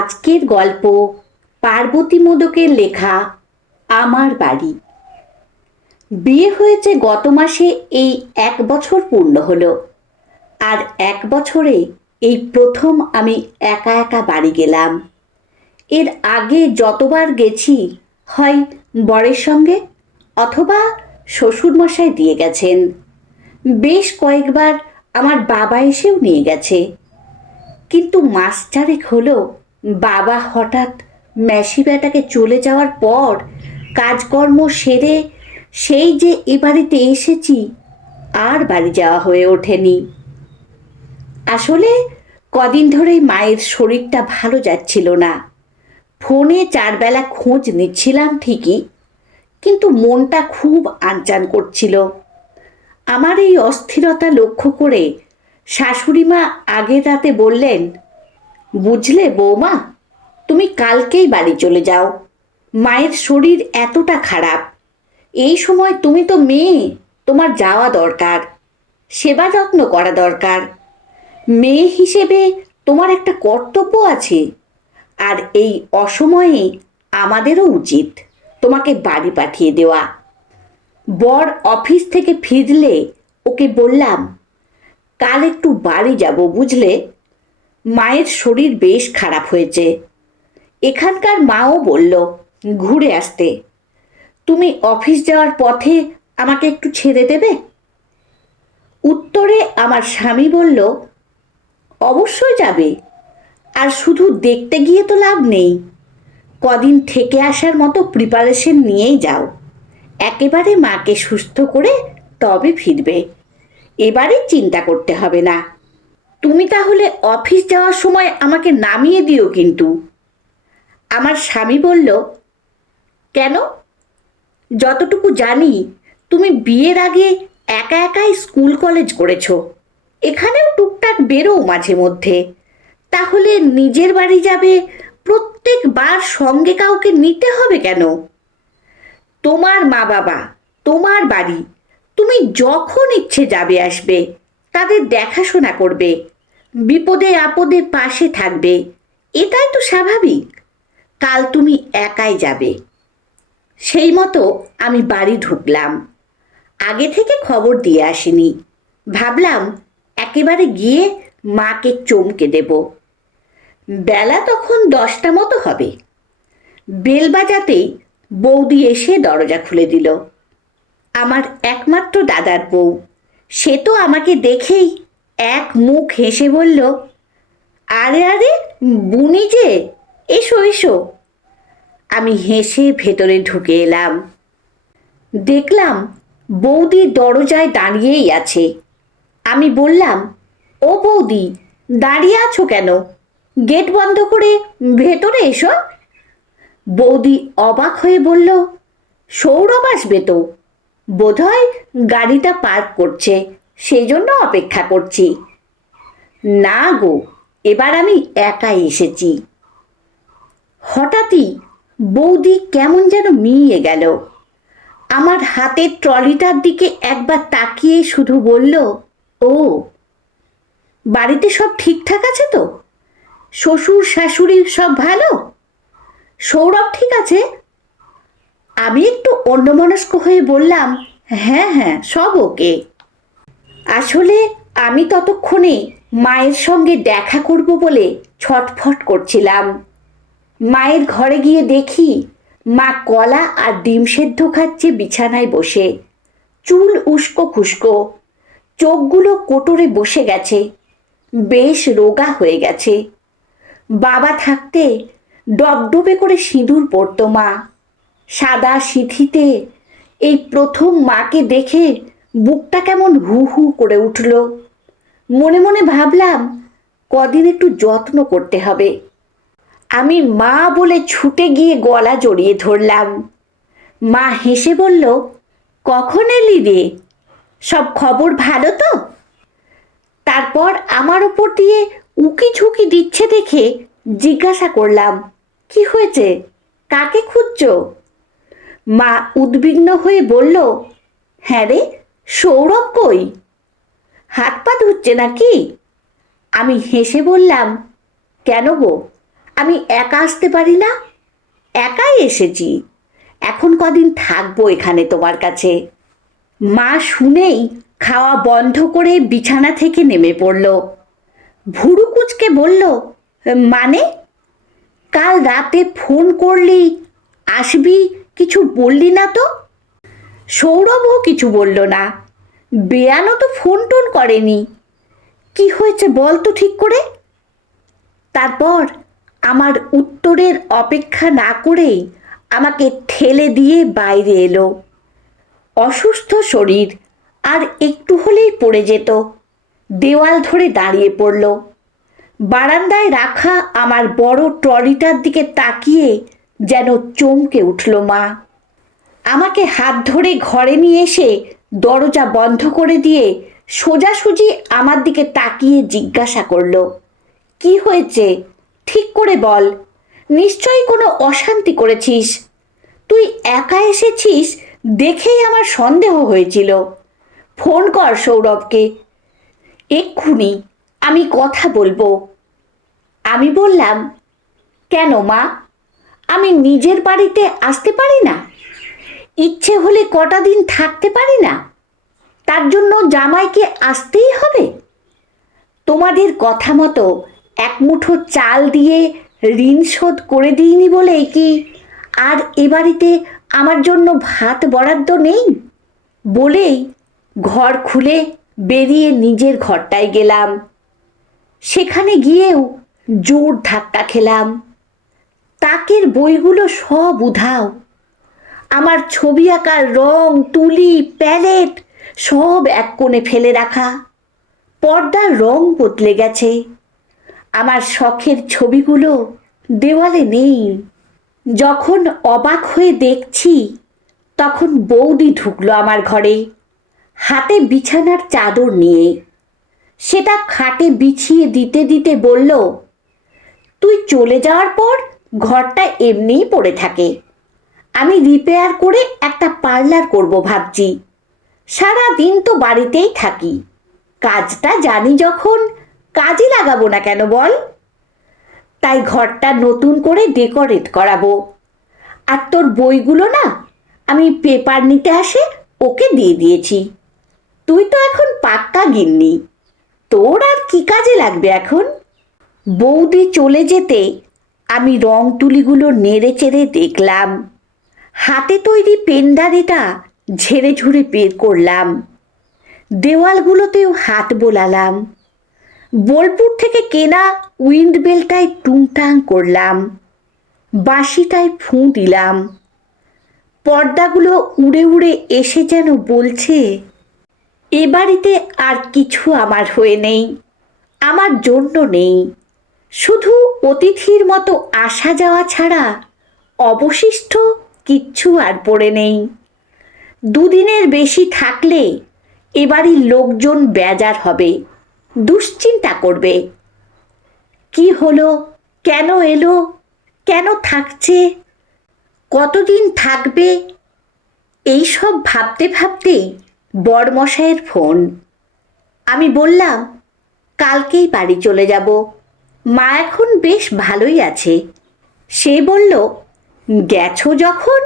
আজকের গল্প পার্বতী মোদকের লেখা আমার বাড়ি। বিয়ে হয়েছে গত মাসে, এই 1 বছর পূর্ণ হলো। আর 1 বছরে এই প্রথম আমি একা একা বাড়ি গেলাম। এর আগে যতবার গেছি হয় বরের সঙ্গে অথবা শ্বশুরমশাই দিয়ে গেছেন। বেশ কয়েকবার আমার বাবা এসেও নিয়ে গেছে। কিন্তু মাস চারেক হলো বাবা হঠাৎ ম্যাসি বেটাকে চলে যাওয়ার পর কাজকর্ম সেরে সেই যে এ বাড়িতে এসেছি, আর বাড়ি যাওয়া হয়ে ওঠেনি। আসলে কদিন ধরেই মায়ের শরীরটা ভালো যাচ্ছিল না। ফোনে 4 বেলা খোঁজ নিচ্ছিলাম ঠিকই, কিন্তু মনটা খুব আনচান করছিল। আমার এই অস্থিরতা লক্ষ্য করে শাশুড়ি মা আগের রাতে বললেন, বুঝলে বৌমা, তুমি কালকেই বাড়ি চলে যাও। মায়ের শরীর এতটা খারাপ, এই সময় তুমি তো মেয়ে, তোমার যাওয়া দরকার, সেবা যত্ন করা দরকার। মেয়ে হিসেবে তোমার একটা কর্তব্য আছে। আর এই অসময়ে আমাদেরও উচিত তোমাকে বাড়ি পাঠিয়ে দেওয়া। বর অফিস থেকে ফিরলে ওকে বললাম, কাল একটু বাড়ি যাব বুঝলে, মায়ের শরীর বেশ খারাপ হয়েছে। এখানকার মাও বলল ঘুরে আসতে। তুমি অফিস যাওয়ার পথে আমাকে একটু ছেড়ে দেবে? উত্তরে আমার স্বামী বলল, অবশ্যই যাবে। আর শুধু দেখতে গিয়ে তো লাভ নেই, কদিন থেকে আসার মতো প্রিপারেশন নিয়েই যাও। একেবারে মাকে সুস্থ করে তবে ফিরবে, এবারে চিন্তা করতে হবে না। তুমি তাহলে অফিস যাওয়ার সময় আমাকে নামিয়ে দিও কিন্তু। আমার স্বামী বলল, কেন? যতটুকু জানি তুমি বিয়ের আগে একা একাই স্কুল কলেজ করেছো, এখানেও টুকটাক বেরো মাঝে মধ্যে, তাহলে নিজের বাড়ি যাবে, প্রত্যেকবার সঙ্গে কাউকে নিতে হবে কেন? তোমার মা বাবা, তোমার বাড়ি, তুমি যখন ইচ্ছে যাবে আসবে, তাদের দেখাশোনা করবে, বিপদে আপদে পাশে থাকবে, এটাই তো স্বাভাবিক। কাল তুমি একাই যাবে। সেই মতো আমি বাড়ি ঢুকলাম। আগে থেকে খবর দিয়ে আসিনি, ভাবলাম একেবারে গিয়ে মাকে চমকে দেব। বেলা তখন 10টা মতো হবে। বেল বাজাতেই বৌদি এসে দরজা খুলে দিল। আমার একমাত্র দাদার বউ, সে তো আমাকে দেখেই এক মুখ হেসে বলল, আরে আরে বুনি যে, এসো এসো। আমি হেসে ভেতরে ঢুকে এলাম। দেখলাম বৌদি দরজায় দাঁড়িয়েই আছে। আমি বললাম, ও বৌদি, দাঁড়িয়ে আছো কেন? গেট বন্ধ করে ভেতরে এসো। বৌদি অবাক হয়ে বলল, সৌরভ আসবে তো, বোধহয় গাড়িটা পার্ক করছে, সেই জন্য অপেক্ষা করছি। না গো, এবার আমি একাই এসেছি। হঠাৎই বৌদি কেমন যেন মিইয়ে গেল। আমার হাতের ট্রলিটার দিকে একবার তাকিয়ে শুধু বলল, ও, বাড়িতে সব ঠিকঠাক আছে তো? শ্বশুর শাশুড়ি সব ভালো? সৌরভ ঠিক আছে? আমি একটু অন্যমনস্ক হয়ে বললাম, হ্যাঁ হ্যাঁ, সব ওকে। আসলে আমি ততক্ষণে মায়ের সঙ্গে দেখা করব বলে ছটফট করছিলাম। মায়ের ঘরে গিয়ে দেখি মা কলা আর ডিম সেদ্ধ খাচ্ছে বিছানায় বসে, চুল উস্কো খুস্কো, চোখগুলো কোটরে বসে গেছে, বেশ রোগা হয়ে গেছে। বাবা থাকতে ডবডবে করে সিঁদুর পরতো মা, সাদা সিঁথিতে। এই প্রথম মাকে দেখে বুকটা কেমন হু হু করে উঠল। মনে মনে ভাবলাম, কদিন একটু যত্ন করতে হবে। আমি মা বলে ছুটে গিয়ে গলা জড়িয়ে ধরলাম। মা হেসে বলল, কখন এলি রে? সব খবর ভালো তো? তারপর আমার ওপর দিয়ে উকি ঝুঁকি দিচ্ছে দেখে জিজ্ঞাসা করলাম, কি হয়েছে, কাকে খুঁজছো? মা উদ্বিগ্ন হয়ে বলল, হ্যাঁ রে, সৌরভ কই? হাত পা ধুচ্ছে নাকি? আমি হেসে বললাম, কেন গো, আমি একা আসতে পারি না? একাই এসেছি, এখন কদিন থাকবো এখানে তোমার কাছে। মা শুনেই খাওয়া বন্ধ করে বিছানা থেকে নেমে পড়ল। ভুরু কুঁচকে বলল, মানে? কাল রাতে ফোন করলি, আসবি, কিছু বললি না তো? সৌরভও কিছু বলল না, বেয়ানও তো ফোন টোন করেনি। কি হয়েছে বল তো ঠিক করে। তারপর আমার উত্তরের অপেক্ষা না করেই আমাকে ঠেলে দিয়ে বাইরে এলো। অসুস্থ শরীর, আর একটু হলেই পড়ে যেত। দেওয়াল ধরে দাঁড়িয়ে পড়ল। বারান্দায় রাখা আমার বড় ট্রলিটার দিকে তাকিয়ে যেন চমকে উঠল মা। আমাকে হাত ধরে ঘরে নিয়ে এসে দরজা বন্ধ করে দিয়ে সোজাসুজি আমার দিকে তাকিয়ে জিজ্ঞাসা করল, কি হয়েছে ঠিক করে বল, নিশ্চয়ই কোনো অশান্তি করেছিস। তুই একা এসেছিস দেখেই আমার সন্দেহ হয়েছিল। ফোন কর সৌরভকে, এক্ষুনি আমি কথা বলবো। আমি বললাম, কেন মা, আমি নিজের বাড়িতে আসতে পারি না? ইচ্ছে হলে কটা দিন থাকতে পারি না? তার জন্য জামাইকে আসতেই হবে? তোমাদের কথা মতো এক মুঠো চাল দিয়ে ঋণ শোধ করে দিইনি বলেই কি আর এ বাড়িতে আমার জন্য ভাত বরাদ্দ নেই? বলেই ঘর খুলে বেরিয়ে নিজের ঘরটায় গেলাম। সেখানে গিয়েও জোর ধাক্কা খেলাম। তাকের বইগুলো সব উধাও। আমার ছবি আঁকার রং, তুলি, প্যালেট সব এক কোণে ফেলে রাখা। পর্দার রং বদলে গেছে। আমার শখের ছবিগুলো দেওয়ালে নেই। যখন অবাক হয়ে দেখছি, তখন বৌদি ঢুকলো আমার ঘরে, হাতে বিছানার চাদর নিয়ে। সেটা খাটে বিছিয়ে দিতে দিতে বলল, তুই চলে যাওয়ার পর ঘরটা এমনিই পড়ে থাকে। আমি রিপেয়ার করে একটা পার্লার করব ভাবছি। সারা দিন তো বাড়িতেই থাকি, কাজটা জানি যখন, কাজে লাগাবো না কেন বল? তাই ঘরটা নতুন করে ডেকোরেট করাবো। আর তোর বইগুলো না, আমি পেপার নিতে আসে ওকে দিয়ে দিয়েছি। তুই তো এখন পাক্কা গিন্নি, তোর আর কি কাজে লাগবে এখন? বৌদি চলে যেতে আমি রং তুলিগুলো নেড়ে চেড়ে দেখলাম। হাতে তৈরি পেনদানিটা ঝেড়ে ঝুড়ে বের করলাম। দেওয়ালগুলোতেও হাত বোলালাম। বোলপুর থেকে কেনা উইন্ড বেলটায় টুংটাং করলাম। বাঁশিটায় ফুঁ দিলাম। পর্দাগুলো উড়ে উড়ে এসে যেন বলছে, এ বাড়িতে আর কিছু আমার হয়ে নেই, আমার জন্য নেই। শুধু অতিথির মতো আসা যাওয়া ছাড়া অবশিষ্ট কিচ্ছু আর পড়ে নেই। দুদিনের বেশি থাকলে এ বাড়ির লোকজন বেজার হবে, দুশ্চিন্তা করবে। কি হলো, কেন এলো, কেন থাকছে, কতদিন থাকবে, এই সব ভাবতে ভাবতেই বরমশাইয়ের ফোন। আমি বললাম, কালকেই বাড়ি চলে যাব, মা এখন বেশ ভালোই আছে। সে বলল, গেছো যখন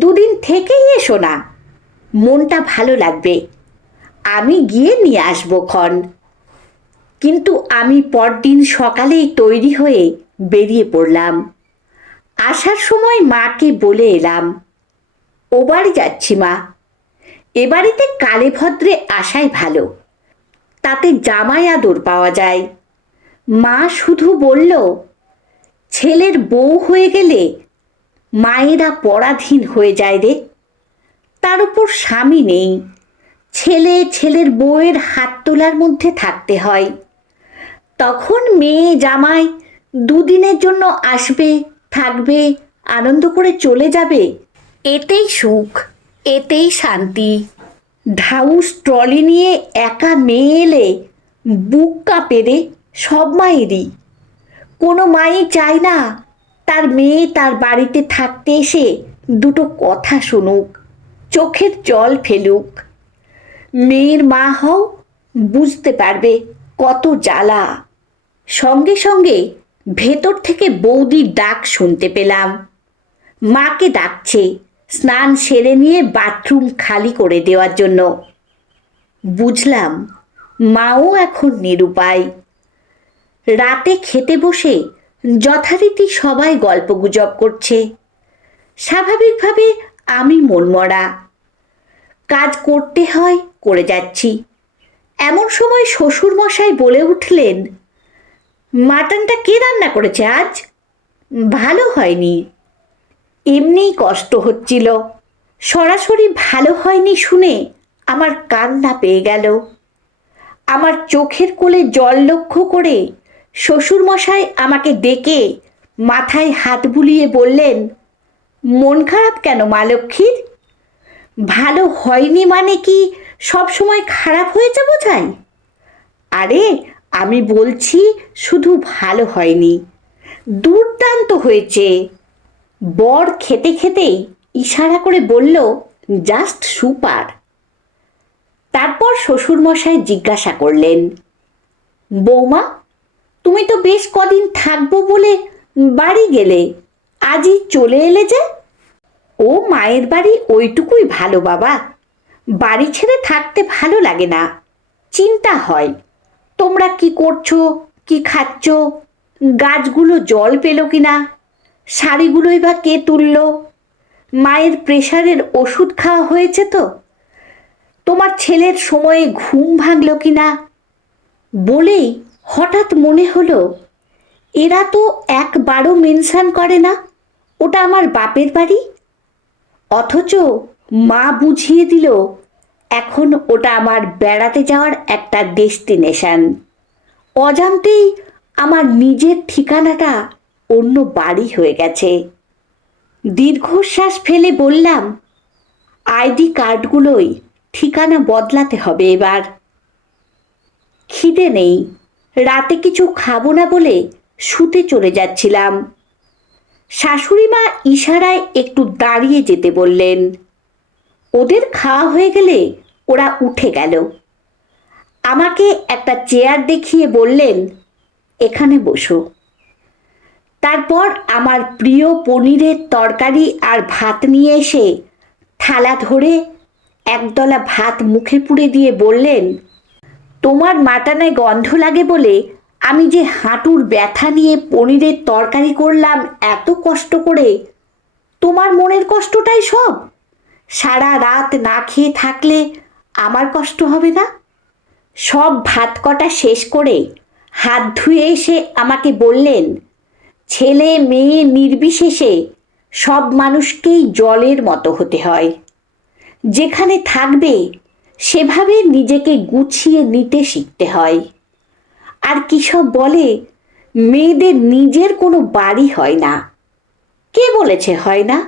দুদিন থেকেই এসো না, মনটা ভালো লাগবে, আমি গিয়ে নিয়ে আসবো ক্ষণ। কিন্তু আমি পরদিন সকালেই তৈরি হয়ে বেরিয়ে পড়লাম। আসার সময় মাকে বলে এলাম, ও বাড়ি যাচ্ছি মা, এ বাড়িতে কালে ভদ্রে আসাই ভালো, তাতে জামাই আদর পাওয়া যায়। মা শুধু বলল, ছেলের বউ হয়ে গেলে মায়েরা পরাধীন হয়ে যায় রে। তার উপর স্বামী নেই, ছেলে ছেলের বউয়ের হাত তোলার মধ্যে থাকতে হয়। তখন মেয়ে জামাই দুদিনের জন্য আসবে, থাকবে, আনন্দ করে চলে যাবে, এতেই সুখ, এতেই শান্তি। ঢাউস ট্রলি নিয়ে একা মেয়ে এলে বুক কাঁপে রে সব মায়েরই। কোনো মাই চায় না তার মেয়ে তার বাড়িতে থাকতে এসে দুটো কথা শুনুক, চোখের জল ফেলুক। মেয়ের মা হও, বুঝতে পারবে কত জ্বালা। সঙ্গে সঙ্গে ভেতর থেকে বৌদির ডাক শুনতে পেলাম। মাকে ডাকছে স্নান সেরে নিয়ে বাথরুম খালি করে দেওয়ার জন্য। বুঝলাম মাও এখন নিরুপায়। রাতে খেতে বসে যথারীতি সবাই গল্পগুজব করছে। স্বাভাবিকভাবে আমি মনমরা। কাজ করতে হয়, করে যাচ্ছি। এমন সময় শ্বশুরমশাই বলে উঠলেন, মাটনটা কে রান্না করেছে আজ? ভালো হয়নি। এমনিই কষ্ট হচ্ছিল, সরাসরি ভালো হয়নি শুনে আমার কান্না পেয়ে গেল। আমার চোখের কোলে জল লক্ষ্য করে শ্বশুরমশাই আমাকে ডেকে মাথায় হাত বুলিয়ে বললেন, মন খারাপ কেন মা লক্ষ্মীর? ভালো হয়নি মানে কি সব সময় খারাপ হয়েছে বোঝায়? আরে আমি বলছি শুধু ভালো হয়নি, দুর্দান্ত হয়েছে। বর খেতে খেতেই ইশারা করে বলল, জাস্ট সুপার। তারপর শ্বশুরমশাই জিজ্ঞাসা করলেন, বৌমা তুমি তো বেশ কদিন থাকবো বলে বাড়ি গেলে, আজই চলে এলে যে? ও মায়ের বাড়ি ওইটুকুই ভালো বাবা, বাড়ি ছেড়ে থাকতে ভালো লাগে না। চিন্তা হয় তোমরা কি করছো, কি খাচ্ছ, গাছগুলো জল পেল কিনা, শাড়িগুলোই বা কে তুলল, মায়ের প্রেশারের ওষুধ খাওয়া হয়েছে তো, তোমার ছেলের সময়ে ঘুম ভাঙল কিনা। বলেই হঠাৎ মনে হলো এরা তো একবারও মেনশন করে না ওটা আমার বাপের বাড়ি, অথচ মা বুঝিয়ে দিল এখন ওটা আমার বেড়াতে যাওয়ার একটা ডেস্টিনেশন। অজান্তেই আমার নিজের ঠিকানাটা অন্য বাড়ি হয়ে গেছে। দীর্ঘশ্বাস ফেলে বললাম, আইডি কার্ডগুলোই ঠিকানা বদলাতে হবে এবার। খিদে নেই, রাতে কিছু খাবো না বলে শুতে চলে যাচ্ছিলাম। শাশুড়ি মা ইশারায় একটু দাঁড়িয়ে যেতে বললেন। ওদের খাওয়া হয়ে গেলে ওরা উঠে গেল। আমাকে একটা চেয়ার দেখিয়ে বললেন, এখানে বসো। তারপর আমার প্রিয় পনিরের তরকারি আর ভাত নিয়ে এসে থালা ধরে একদলা ভাত মুখে পুরে দিয়ে বললেন, তোমার মাটনে গন্ধ লাগে বলে আমি যে হাঁটুর ব্যথা নিয়ে পনিরের তরকারি করলাম এত কষ্ট করে, তোমার মনের কষ্টটাই সব। সারা রাত না খেয়ে থাকলে আমার কষ্ট হবে না? সব ভাত কটা শেষ করে হাত ধুয়ে এসে আমাকে বললেন, ছেলে মেয়ে নির্বিশেষে সব মানুষকেই জলের মতো হতে হয়। যেখানে থাকবে সেভাবে নিজেকে গুছিয়ে নিতে শিখতে হয়। আর কী সব বলে, মেয়েদের নিজের কোনো বাড়ি হয় না। কে বলেছে হয় না?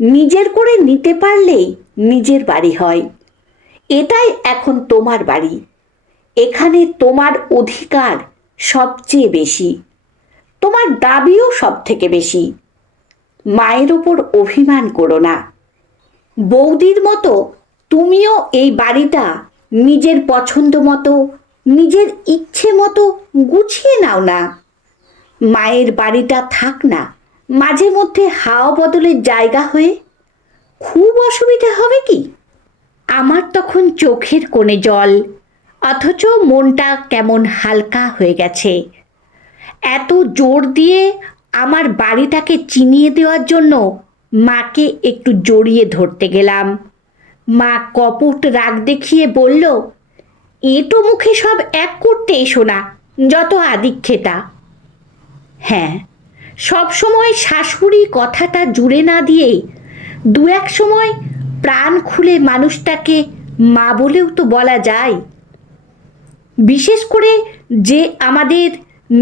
নিজের করে নিতে পারলেই নিজের বাড়ি হয়। এটাই এখন তোমার বাড়ি। এখানে তোমার অধিকার সবচেয়ে বেশি, তোমার দাবিও সব থেকে বেশি। মায়ের ওপর অভিমান করো না। বৌদির মতো তুমিও এই বাড়িটা নিজের পছন্দ মতো, নিজের ইচ্ছে মতো গুছিয়ে নাও না। মায়ের বাড়িটা থাক না মাঝে মধ্যে হাওয়া বদলের জায়গা হয়ে, খুব অসুবিধা হবে কি? আমার তখন চোখের কোণে জল, অথচ মনটা কেমন হালকা হয়ে গেছে। এত জোর দিয়ে আমার বাড়িটাকে চিনিয়ে দেওয়ার জন্য মাকে একটু জড়িয়ে ধরতে গেলাম। মা কপট রাগ দেখিয়ে বলল, এঁটো মুখে সব এক করতে এসো না, যত আদিক্ষেতা। হ্যাঁ, সব সময় শাশুড়ি কথাটা জুড়ে না দিয়ে দু এক সময় প্রাণ খুলে মানুষটাকে মা বলেও তো বলা যায়। বিশেষ করে যে আমাদের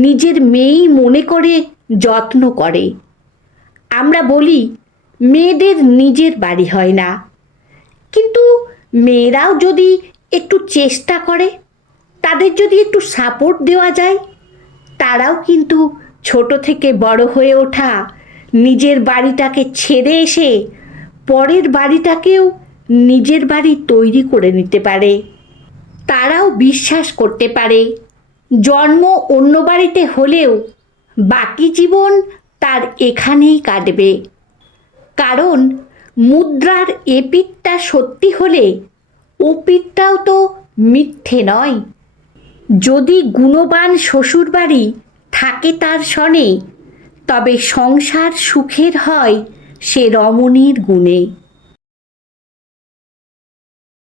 নিজের মেয়েই মনে করে যত্ন করে। আমরা বলি মেয়েদের নিজের বাড়ি হয় না, কিন্তু মেয়েরাও যদি একটু চেষ্টা করে, তাদের যদি একটু সাপোর্ট দেওয়া যায়, তারাও কিন্তু ছোট থেকে বড় হয়ে ওঠা নিজের বাড়িটাকে ছেড়ে এসে পরের বাড়িটাকেও নিজের বাড়ি তৈরি করে নিতে পারে। তারাও বিশ্বাস করতে পারে জন্ম অন্য বাড়িতে হলেও বাকি জীবন তার এখানেই কাটবে, কারণ মুদ্রার এপিঠটা সত্যি হলে ওপিঠটাও তো মিথ্যে নয়। যদি গুণবান শ্বশুরবাড়ি থাকে তার সনে, তবে সংসার সুখের হয় সে রমণীর গুণে।